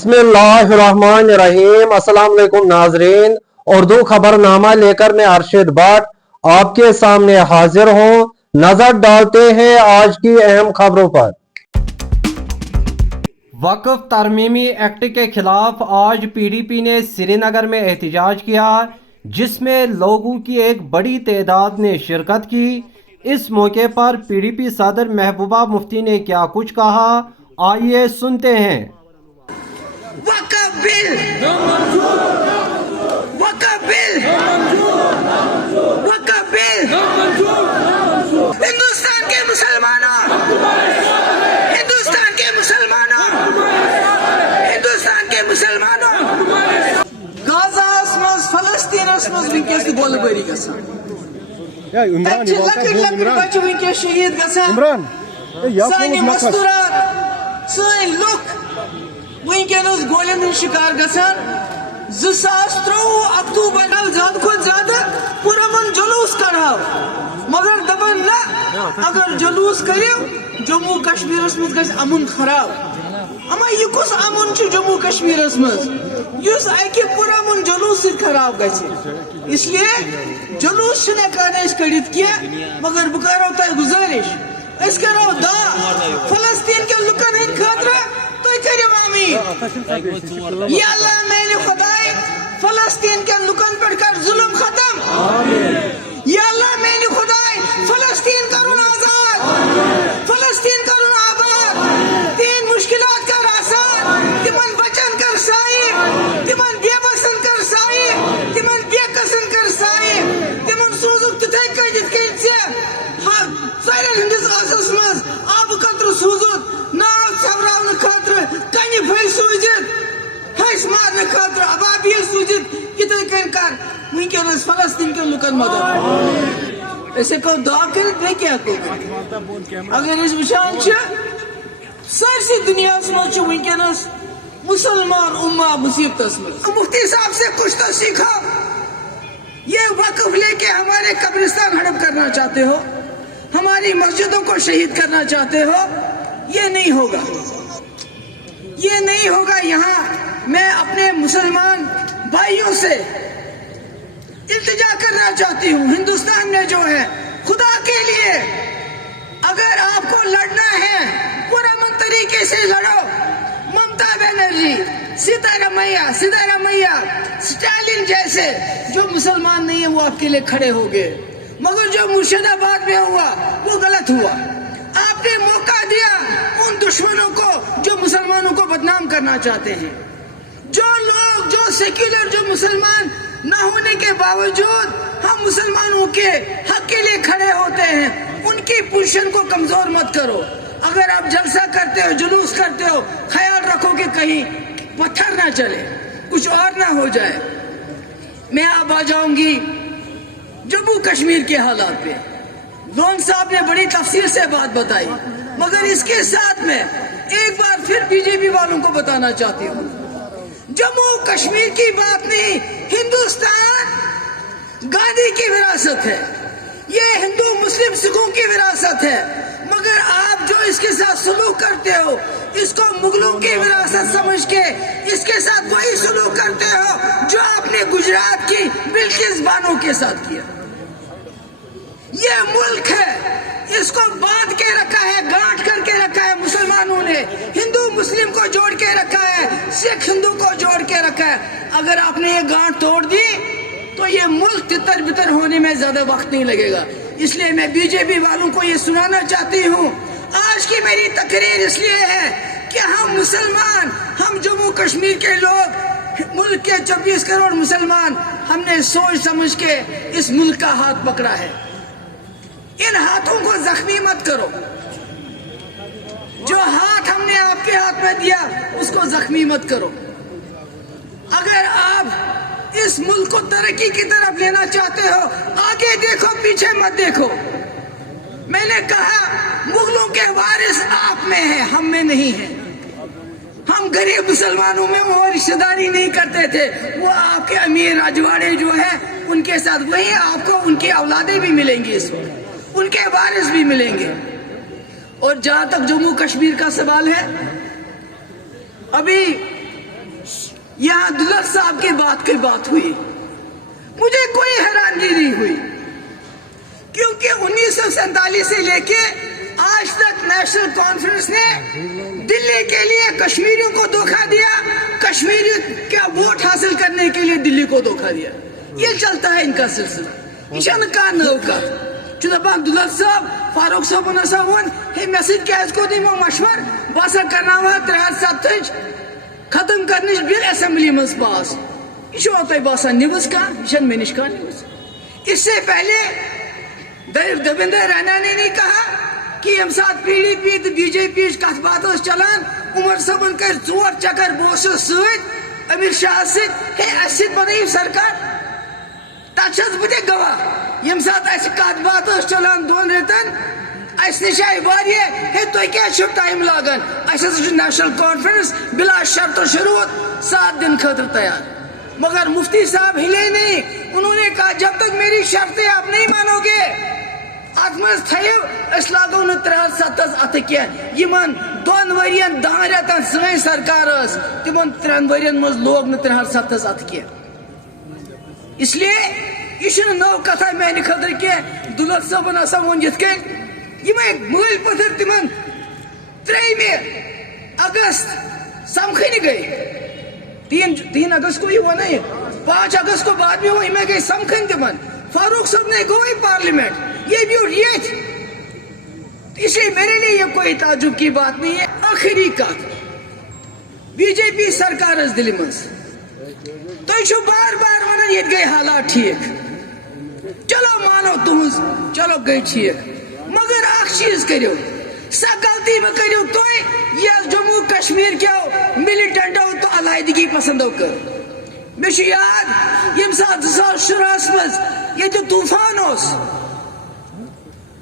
बिस्मिल्लाहिर्रहमानिर्रहीम। अस्सलाम वालेकुम नाजरीन, उर्दू खबरनामा लेकर मैं अरशद भट्ट आपके सामने हाजिर हूँ। नजर डालते हैं आज की अहम खबरों पर। वक्फ तरमीमी एक्ट के खिलाफ आज पीडीपी ने श्रीनगर में एहतजाज किया, जिसमें लोगों की एक बड़ी तादाद ने शिरकत की। इस मौके पर पीडीपी सदर महबूबा मुफ्ती ने क्या कुछ कहा, आइए सुनते हैं। वक़्फ़ बिल, वक़्फ़ बिल, वक़्फ़ बिल, हिंदुस्तान के मुसलमानों, हिंदुस्तान के मुसलमानों, हिंदुस्तान के मुसलमानों, गाज़ास मज़ फ़लस्तीनस मज़ विंकेस की गोलीबारी गसान, तच्चे लकड़ बच्चे विंकेस शहीद गसान, सानी मस्तूरात, सानी लुक वैंकस गोलियन शिकार गसान। 2023 अक्टूबर ज्यादा खुद ज्यादा पुरमन जुलूस कराव, मगर दपन ना अगर जुलूस करियो जम्मू कश्मीर मज गस अमुन खराब। अमा यह कुछ अमुन जम्मू कश्मीर मज युस अकि पुरमन जुलूस खराब गसे। इसलिए जुलूस कड़ित की, मगर बह करो तह गुजारिश करो दा फलस्तीन के लुकन हंद खातिर या अल्लाह मेरे खुदाए फलस्तीन के लुकन पर कर जुल्म खत्म। या अल्लाह मेरे खुदाए फलस्तीन करुण आजाद, फलस्तीन करुण आबाद, तीन मुश्किलात कर आसान, तिमन बचन कर साई, तिमन बेबसन कर साई, तिमन बेकसन कर साई, तिमन सूजुक तिथे कजित से हाँ सारे हिंदुस आसस मज आब कत्र सूजुत नाव सवरावन खातिर कनि फल सूजित हस मारने खातिर अबाबील सूजित कितने कर वैंकस फलस्तीन के लुकन मदद ऐसे को दुआ कर बे क्या को। अगर इस विशान सारी दुनिया वैंकस मुसलमान उम्मा मुसीबत में। मुफ्ती साहब से कुछ तो सीखो। ये वक्फ लेके हमारे कब्रिस्तान हड़प करना चाहते हो, हमारी मस्जिदों को शहीद करना चाहते हो, ये नहीं होगा, ये नहीं होगा। यहाँ मैं अपने मुसलमान भाइयों से इल्तिजा करना चाहती हूँ, हिंदुस्तान में जो है खुदा के लिए अगर आपको लड़ना है पुरअमन तरीके से लड़ो। ममता बनर्जी, सिद्धारमैया, स्टालिन जैसे जो मुसलमान नहीं है वो आपके लिए खड़े हो गए, मगर जो मुर्शिदाबाद में हुआ वो गलत हुआ। आपने मौका दिया उन दुश्मनों को जो मुसलमानों को बदनाम करना चाहते हैं। जो लोग जो सेक्युलर जो मुसलमान न होने के बावजूद हम मुसलमानों के हक के लिए खड़े होते हैं, उनकी पोजीशन को कमजोर मत करो। अगर आप जलसा करते हो, जुलूस करते हो, ख्याल रखो कि कहीं पत्थर ना चले, कुछ और ना हो जाए। मैं अब आ जाऊंगी जम्मू कश्मीर के हालात पे। लोन साहब ने बड़ी तफसील से बात बताई, मगर इसके साथ में एक बार फिर बीजेपी वालों को बताना चाहती हूँ, जम्मू कश्मीर की बात नहीं, हिंदुस्तान गांधी की विरासत है, ये हिंदू मुस्लिम सिखों की विरासत है। मगर आप जो इसके साथ सलूक करते हो, इसको मुगलों की विरासत समझ के इसके साथ वही सलूक करते हो जो आपने गुजरात की बिल्किस बानो के साथ किया। ये मुल्क है, इसको बांध के रखा है, गांठ करके रखा है मुसलमानों ने, हिंदू मुस्लिम को जोड़ के रखा है, सिख हिंदू को जोड़ के रखा है। अगर आपने ये गांठ तोड़ दी तो ये मुल्क तितर बितर होने में ज्यादा वक्त नहीं लगेगा। इसलिए मैं बीजेपी वालों को ये सुनाना चाहती हूँ, आज की मेरी तकरीर इसलिए है कि हम मुसलमान, हम जम्मू कश्मीर के लोग, मुल्क के 24 करोड़ मुसलमान, हमने सोच समझ के इस मुल्क का हाथ पकड़ा है। इन हाथों को जख्मी मत करो। जो हाथ हमने आपके हाथ में दिया उसको जख्मी मत करो। अगर आप इस मुल्क को तरक्की की तरफ लेना चाहते हो, आगे देखो, पीछे मत देखो। मैंने कहा मुगलों के वारिस आप में है, हम में नहीं है। हम गरीब मुसलमानों में वो रिश्तेदारी नहीं करते थे, वो आपके अमीर राजवाड़े जो है उनके साथ, वही आपको उनकी औलादें भी मिलेंगी, इस वक्त उनके वारिस भी मिलेंगे। और जहां तक जम्मू कश्मीर का सवाल है, अभी यहाँ दुलत साहब की बात हुई, मुझे कोई हैरानगी नहीं हुई, क्योंकि 1947 से लेके आज तक नेशनल कॉन्फ्रेंस ने दिल्ली के लिए कश्मीरियों को धोखा दिया, कश्मीरी का वोट हासिल करने के लिए दिल्ली को धोखा दिया। ये चलता है इनका सिलसिला। ईशान का नौका चुनाव दुलत साहब फारूक साहब वन हे मैसेज क्या इसको दी मशवर बस करना 370 खत्म करने बिल असेंबली में पास। ये बसान न्यूज का मे निश का न्यूज। इससे पहले देवेंद्र रैना ने नहीं कहा कि हम साथ PDP तो BJP कथ बात चलान उमर सबन कर 4 चक्कर बोस सत अमित शाह सत बनाई सरकार तस बह गवाह यम सात कथ बात चलान 2 रेतन नश हे तुम क्या टाइम लागान नेशनल कॉन्फ्रेंस बिला शर्त शुरूत 7 दिन खतर तैयार, मगर मुफ्ती साहब हिले नहीं। उन्होंने कहा जब तक मेरी शर्तें आप नहीं मानोगे अत मज थो लागो न 370 अत कह 2 वरियन 10 रेतन सी सरकार तिम 3 वरियन मज लोग न 370 अत कह। इसलिए यह नव कथा मेन खतर कह दुलत साहबन वो ये मूल पत्थर तिम 3 अगस्त समखन गई 3 अगस्त को ये वन 5 अगस्त को बाद में वो इमें गई समखन तिम फारूक साहब ने गो पार्लियामेंट ये भी और ये इसलिए मेरे लिए ये कोई ताजुब की बात नहीं है। आखिरी कथ BJP सरकार दिल्ली मज तो बार बार वन ये गई हालात ठीक, चलो मानो तुम चलो गई ठीक, मगर चीज करो सा गलती में करो तो जम्मू कश्मीर क्या मिलिटेंटो तो अलायदगी पसंद कर। मे याद यम सात 2017 मज ये तूफान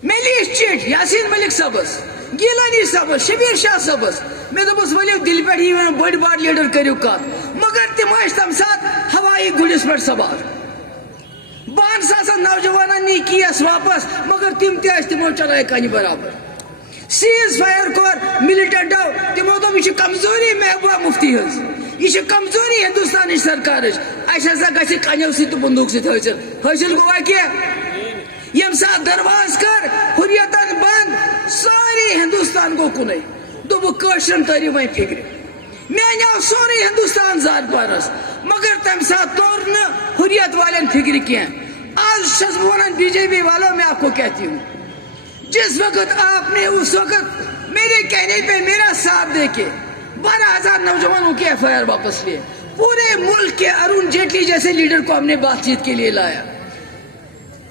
मेलिस चिट यासीन मलिक सबस गिलानी सबस शबीर शाह सबस मे दोस वलियो दिल पे ही बड़ बार लीडर करो कत, मगर तिम तम सात हवाई गुलिस पे सवार बान नौजवान नी केस वापस, मगर तिम तमो चलाए कन बराबर सीज फायर कोर मिलिटेंटो तिमो दो यह कमजोरी महबूबा मुफ्ती यह कमजोरी हिंदुस्तान सरकार कनो सो बंदूक हासिल गोवा क्या यम सात दरवाज कर हुर्रियतन बंद सारे हिंदुस्तान को कुन दोशन तरी वह फिक्र मे आव सोरे हिंदुस्तान जार पारस, मगर तम सात तोर न हुर्रियत वाले फिक्र कह। आज वन BJP वालों में आपको कहती हूँ, जिस वक्त आपने उस वक्त मेरे कहने पे मेरा साथ देके 12,000 नौजवानों के FIR वापस लिए, पूरे मुल्क के अरुण जेटली जैसे लीडर को हमने बातचीत के लिए लाया,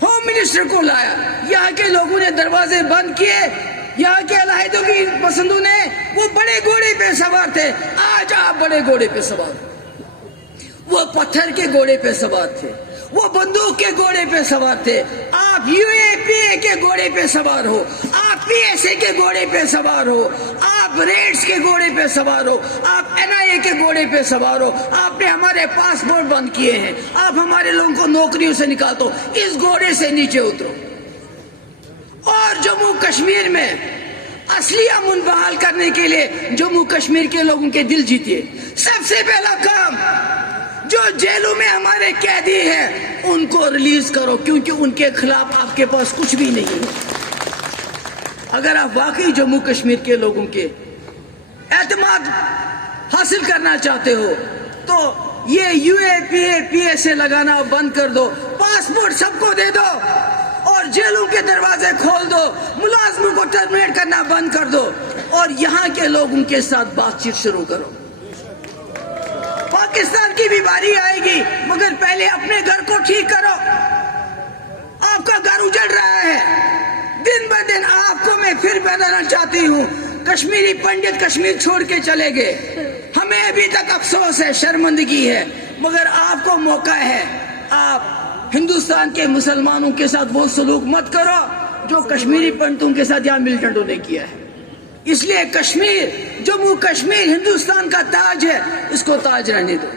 होम मिनिस्टर को लाया, यहाँ के लोगों ने दरवाजे बंद किए, यहाँ के अलाहिदों की पसंदों ने वो बड़े घोड़े पे सवार थे, आज आप बड़े घोड़े पे सवार, वो पत्थर के घोड़े पे सवार थे, वो बंदूक के घोड़े पे सवार थे, आप UAPA के घोड़े पे सवार हो, आप PSA के घोड़े पे सवार हो, आप रेड्स के घोड़े पे सवार हो, आप NIA के घोड़े पे सवार हो, आपने हमारे पासपोर्ट बंद किए हैं, आप हमारे लोगों को नौकरियों से निकाल दो, इस घोड़े से नीचे उतरो और जम्मू कश्मीर में असली अमन बहाल करने के लिए जम्मू कश्मीर के लोगों के दिल जीतिए। सबसे पहला काम जो जेलों में हमारे कैदी हैं उनको रिलीज करो, क्योंकि उनके खिलाफ आपके पास कुछ भी नहीं है। अगर आप वाकई जम्मू कश्मीर के लोगों के एतमाद हासिल करना चाहते हो तो ये UAPA PSA लगाना बंद कर दो, पासपोर्ट सबको दे दो और जेलों के दरवाजे खोल दो, मुलाजमों को टर्मिनेट करना बंद कर दो और यहाँ के लोगों के साथ बातचीत शुरू करो। पाकिस्तान की भी बारी आएगी, मगर पहले अपने घर को ठीक करो। आपका घर उजड़ रहा है, दिन ब दिन आपको मैं फिर बताना चाहती हूँ, कश्मीरी पंडित कश्मीर छोड़ के चले गए, हमें अभी तक अफसोस है, शर्मिंदगी है, मगर आपको मौका है, आप हिंदुस्तान के मुसलमानों के साथ वो सलूक मत करो जो कश्मीरी पंडितों के साथ यहाँ मिलिटेंटों ने किया है। इसलिए कश्मीर, जम्मू कश्मीर हिंदुस्तान का ताज है, इसको ताज रहने दो।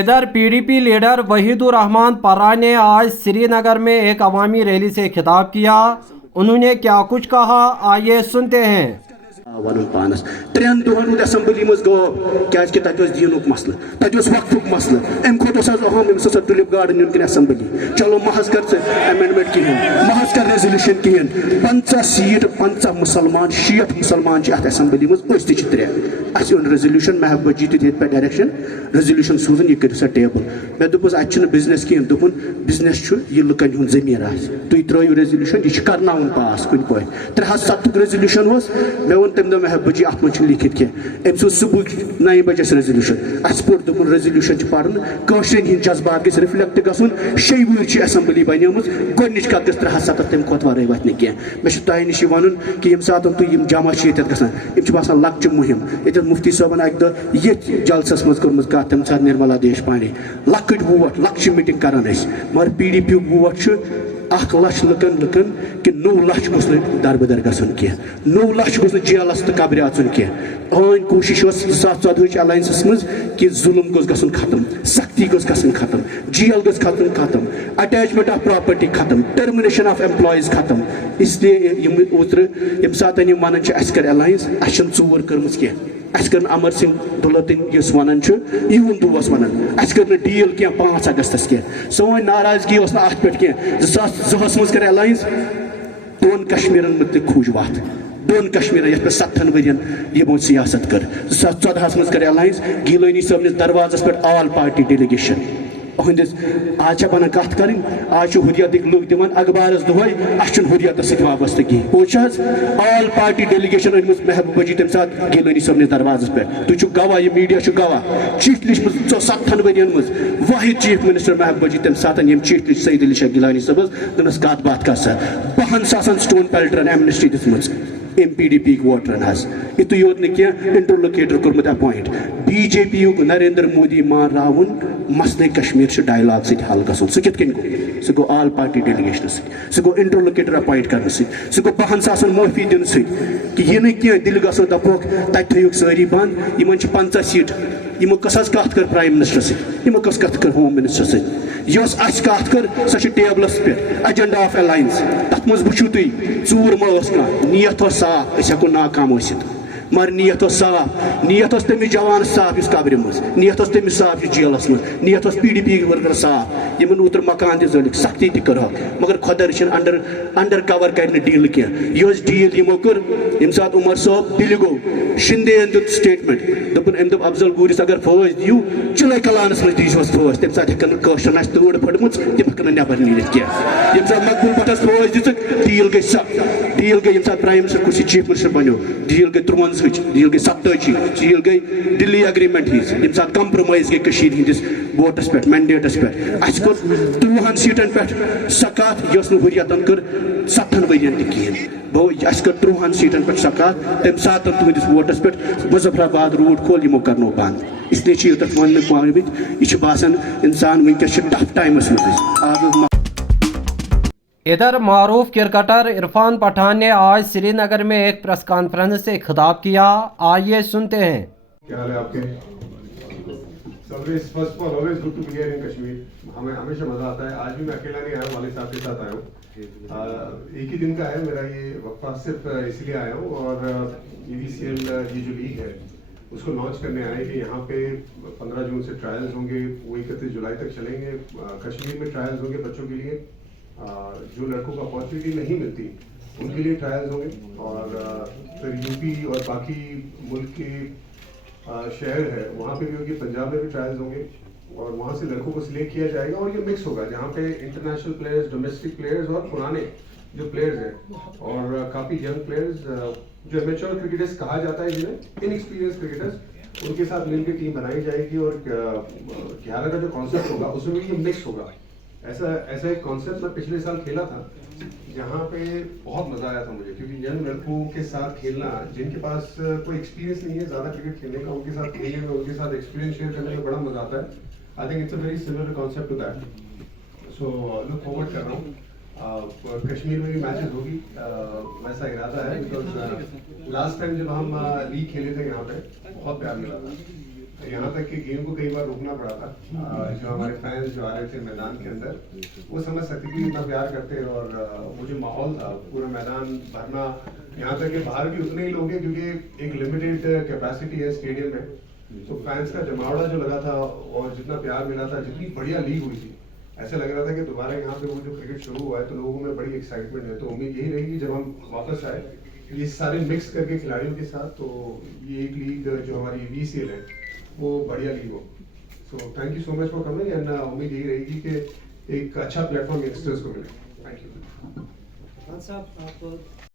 इधर PDP लीडर वहीदुर रहमान पर्रा ने आज श्रीनगर में एक अवामी रैली से खिताब किया। उन्होंने क्या कुछ कहा, आइए सुनते हैं। ون پانس 3 دہن ہند اسمبلی مز گو کہ تک دینک مسلہ تک وقفک مسلہ ام کھت اہم امس ٹولپ گارڈن نن کن اسمبلی چلو محض کر امینڈمنٹ کہین محض کر ریزولوشن کہین 50 سیٹ 50 مسلمان 60 مسلمان ات اسمبلی مز اس تہ 3 اس اون ریزولوشن محبوبہ جی تھی پہ ڈائریکشن ریزولوشن سوزن یہ کرو سا ٹیبل مے دپس اتہ بزنس کہین دپن بزنس یہ لکن ہند زمین تھی ترو ریزولوشن یہ کرنا پاس کن پہ 370 ریزولوشن مے ون تمہ دہ محبوبہ جی ات من لکھت کی ام سو صبح 9 بجے ریزولوشن اس پور دپن ریزولوشن پڑھن کاشرین ہند جذبات گھس رفلیکٹ گھن 6 وری اسمبلی بنیمت گۄڈنِچ کتھ گژھِ 370 تمہِ کھۄتہٕ ورٲے وتھِ نہٕ کینٛہہ مےٚ چھُ تۄہہِ نِش یہِ وَنُن کہِ ییٚمہِ ساتہٕ تُہۍ یِم جمع چھِ ییٚتٮ۪تھ گژھان یِم چھِ باسان لۄکچہِ مُہِم ییٚتٮ۪تھ مُفتی صٲبن اکہِ دۄہ ییٚتھۍ جلسس منٛز کٔرمٕژ کتھ تمہِ ساتہٕ نرملا دیشپانے لۄکٕٹۍ ووٹ لۄکچہِ میٖٹنٛگ کران ٲسۍ مگر PDP یُک ووٹ چھُ 1 لچھ لُکن کہ 9 لچھ گوٚژھ نہٕ دربدر گژھُن کینٛہہ 9 لچھ گوٚژھ نہٕ جیلس تہٕ قبرِ اژُن کینٛہہ أہٕنٛدۍ کوٗشش ٲس 2014 الاینسس منٛز کہ ظلم گوٚژھ گژھُن ختم سختی گوٚژھ گژھٕنۍ ختم جیل گوٚژھ گژھُن ختم اٹیچمنٹ آف پراپرٹی ختم ٹرمنیشن آف ایمپلایز ختم اس لیے یم اوترٕ ییٚمہِ ساتہٕ یم ونان چھِ اسہِ کر الائنس اسہِ چھنہٕ ژوٗر کٔرمٕژ کینٛہہ اسہِ کٔر امر سنگھ دولتن یُس ونان چھُ یِہُنٛد دۄہ اوس ونان اسہِ کٔر نہٕ ڈیل کینٛہہ 5 اگستس کینٛہہ سٲنۍ ناراضگی ٲس نہٕ اتھ پٮ۪ٹھ کینٛہہ 2002 منٛز کر الائنس 2 کشمیرن متعلق کھوٗج وتھ 2 کشمیرن یتھ پٮ۪ٹھ 7 ؤرین یمو سیاست کر 2014 منٛز کر الائنس گیلانی صٲبنِس دروازس پٮ۪ٹھ آل پارٹی ڈیلیگیشن اہندس آج بنان کت کریں آج حریتک لوگ دان اخبارس دہے اس حریت ست وابستہ کہین پوچھ آل پارٹی ڈیلیگیشن ان محبوبہ جی تمہ سات گیلانی صبنس دروازس پہ تھی گواہ یہ میڈیا گواہ چیف لچ 7 ورین مز واحد چیف منسٹر محبوبہ جی تمہ سات یم چیف لچ سعید علی شاہ گیلانی صبس دنس کت بات کر سا 2 ساسن سٹون پیلٹرن ایمنسٹی دس MPDP ووٹرن یہ یوت کی انٹرلوکیٹر کورمت اپوائنٹ BJP یُک نریندر مودی مان راون مسئلہ کشمیر ڈائلاگ ست حل گھن سہ کت کن گو سہ گو آل پارٹی ڈیلیگیشن سہ گو انٹرلوکیٹر اپوائنٹ کرنے سہ گو 2 ساسن معافی دن کہ یہ کی دل گھو دپوک تتہ تھوک ساری بند ان 50 سیٹ یمو کس کت کر پرائم منسٹر ست یمو کس کت کر ہوم منسٹر ست یس اس کت کر سہ ٹیبلس پہ ایجنڈا آف الائنس تر مز وچو تھی ژور ما نیت صاف اس ہیکو ناکام ثت مگر نیت صاف نیت تمس جوان صاف اس قبر مز نیت تمس صاف جیلس مز نیت PDP ورکر صاف یمن اوتر مکان تہ زلک سختی تہ کر مگر خدا رچھن انڈر کور کر ڈیل کی یہ ڈیل یمو کر یم سات عمر صاحب دل گو شندے دت سٹیٹمنٹ دپن ام دپ افضل گورس اگر فوج دیو چلے کلانس مز دیس فوج تم سات ہکن کشر آس تور پھٹمت تم ہکن نبر نیرت کی یم سات مقبول بٹس فوج دک ڈیل گئی سخ ڈیل گئی یم سات پرائم منسٹر کسی چیف منسٹر بنو ڈیل گئی 53 ڈیل گئی 87 ڈیل گئی دلی اگریمنٹ ہز یم سات کمپرومائز گئی کشیر ہندس ووٹس پہ مینڈیٹس پہ اس کو 30 سیٹن پہ سکات یس حریتن کر 7 ورین تہ کہین گو اس کر 30 سیٹن پہ سکات تم سات تہندس ووٹس پہ مظفرآباد روڈ کھول یمو کرنو بند اس لیے یہ تک ون پہ یہ باسان انسان ونکس ٹف ٹائمس مز ادھر معروف کرکٹر عرفان پٹھان نے آج سری نگر میں ایک پریس کانفرنس سے خطاب کیا آئیے سنتے ہیں کیا حال ہے آپ کے first all always good to be here in Kashmir ہمیں ہمیشہ مزہ آتا ہے آج بھی میں اکیلا نہیں آیا ہوں والد صاحب کے ساتھ آیا ہوں ایک ہی دن کا ہے میرا یہ وقفہ صرف اس لیے آیا ہوں اور EVCL یہ جو لیگ ہے اس کو لانچ کرنے آئے کہ یہاں پہ 15 جون سے ٹرائلز ہوں گے وہ 31 جولائی تک چلیں گے کشمیر میں ٹرائلز ہوں گے بچوں کے لیے جو لڑکوں کو اپارچونیٹی نہیں ملتی ان کے لیے ٹرائلز ہوں گے اور پھر UP اور باقی ملک کے شہر ہے وہاں پہ بھی ہوگی پنجاب میں بھی ٹرائلز ہوں گے اور وہاں سے لڑکوں کو سلیکٹ کیا جائے گا اور یہ مکس ہوگا جہاں پہ انٹرنیشنل پلیئرز ڈومیسٹک پلیئرز اور پرانے جو پلیئرز ہیں اور کافی ینگ پلیئرز جو امیچور کرکٹرز کہا جاتا ہے جنہیں ان ایکسپیرینس کرکٹرز ان کے ساتھ مل کے ٹیم بنائی جائے گی اور 11 کا جو کانسیپٹ ہوگا اس میں بھی یہ مکس ہوگا ایسا ایک کانسیپٹ میں پچھلے سال کھیلا تھا جہاں پہ بہت مزہ آیا تھا مجھے کیونکہ ینگ لڑکوں کے ساتھ کھیلنا جن کے پاس کوئی ایکسپیرینس نہیں ہے زیادہ کرکٹ کھیلنے کا ان کے ساتھ کھیلنے میں ان کے ساتھ ایکسپیرینس شیئر کرنے میں بڑا مزہ آتا ہے I think it's a very similar concept to that so look forward کر رہا ہوں کشمیر میں بھی میچز ہوگی ویسا ارادہ ہے بیکاز لاسٹ ٹائم جب ہم لیگ کھیلے تھے یہاں پہ بہت پیار ملا تھا यहाँ तक कि गेम को कई बार रोकना पड़ा था। जो हमारे फैंस जो आ रहे थे मैदान के अंदर वो समझ सकते कि इतना प्यार करते हैं, और वो जो माहौल था पूरा मैदान भरना, यहाँ तक कि बाहर भी उतने ही लोग हैं क्योंकि एक लिमिटेड कैपेसिटी है स्टेडियम में, तो फैंस का जमावड़ा जो लगा था और जितना प्यार मिला था, जितनी बढ़िया लीग हुई थी, ऐसा लग रहा था कि दोबारा यहाँ पे वो जो क्रिकेट शुरू हुआ है तो लोगों में बड़ी एक्साइटमेंट है। तो उम्मीद यही रहेगी जब हम वापस आए ये सारे मिक्स करके खिलाड़ियों के साथ, तो ये एक लीग जो हमारी VCL है वो बढ़िया लीग हो। So thank you so much for coming, and उम्मीद यही रहेगी कि एक अच्छा प्लेटफॉर्म यंगस्टर्स को मिले। Thank you. खान साहब, आप